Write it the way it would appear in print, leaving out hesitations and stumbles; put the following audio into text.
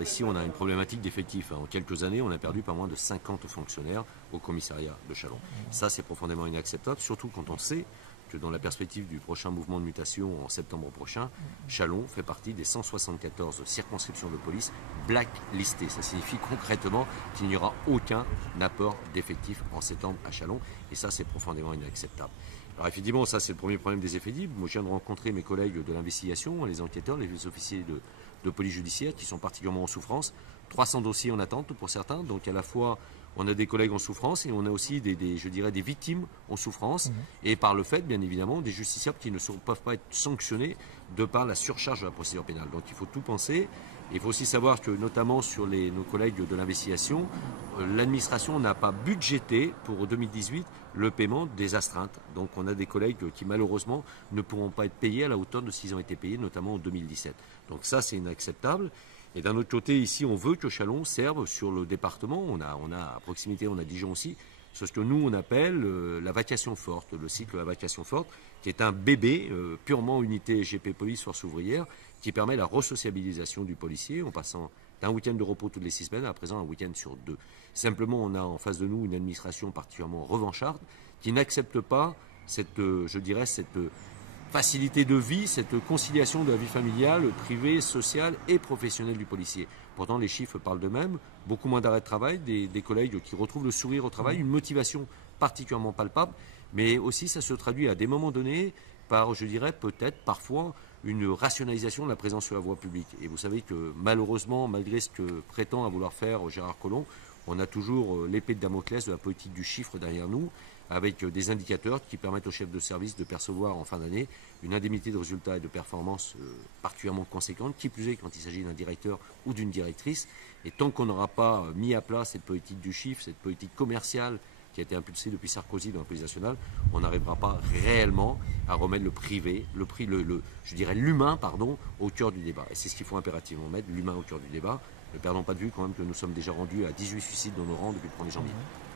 Ici, on a une problématique d'effectifs. En quelques années, on a perdu pas moins de 50 fonctionnaires au commissariat de Châlons. Ça, c'est profondément inacceptable, surtout quand on sait que dans la perspective du prochain mouvement de mutation en septembre prochain, Châlons fait partie des 174 circonscriptions de police blacklistées. Ça signifie concrètement qu'il n'y aura aucun apport d'effectifs en septembre à Châlons. Et ça, c'est profondément inacceptable. Alors effectivement, ça c'est le premier problème des effectifs. Moi, je viens de rencontrer mes collègues de l'investigation, les enquêteurs, les officiers de police judiciaire qui sont particulièrement en souffrance. 300 dossiers en attente pour certains. Donc à la fois, on a des collègues en souffrance et on a aussi je dirais, des victimes en souffrance. Et par le fait, bien évidemment, des justiciables qui ne peuvent pas être sanctionnés de par la surcharge de la procédure pénale. Donc il faut tout penser. Il faut aussi savoir que, notamment sur nos collègues de l'investigation, l'administration n'a pas budgété pour 2018 le paiement des astreintes. Donc on a des collègues qui malheureusement ne pourront pas être payés à la hauteur de ce qu'ils ont été payés, notamment en 2017. Donc ça, c'est inacceptable. Et d'un autre côté, ici, on veut que Châlons serve sur le département. On a à proximité, on a Dijon aussi. C'est ce que nous, on appelle la vacation forte, le cycle de la vacation forte, qui est un bébé purement unité GP Police Force ouvrière, qui permet la resociabilisation du policier en passant d'un week-end de repos toutes les 6 semaines à présent un week-end sur 2. Simplement, on a en face de nous une administration particulièrement revancharde qui n'accepte pas je dirais, cette facilité de vie, cette conciliation de la vie familiale, privée, sociale et professionnelle du policier. Pourtant, les chiffres parlent d'eux-mêmes. Beaucoup moins d'arrêts de travail, des collègues qui retrouvent le sourire au travail, une motivation particulièrement palpable, mais aussi ça se traduit à des moments donnés par, je dirais, peut-être parfois une rationalisation de la présence sur la voie publique. Et vous savez que malheureusement, malgré ce que prétend à vouloir faire Gérard Collomb, on a toujours l'épée de Damoclès de la politique du chiffre derrière nous, avec des indicateurs qui permettent aux chefs de service de percevoir en fin d'année une indemnité de résultat et de performance particulièrement conséquente, qui plus est quand il s'agit d'un directeur ou d'une directrice. Et tant qu'on n'aura pas mis à plat cette politique du chiffre, cette politique commerciale qui a été impulsée depuis Sarkozy dans la police nationale, on n'arrivera pas réellement à remettre le privé, je dirais l'humain, au cœur du débat. Et c'est ce qu'il faut impérativement mettre, l'humain au cœur du débat. Ne perdons pas de vue quand même que nous sommes déjà rendus à 18 suicides dans nos rangs depuis le 1er janvier.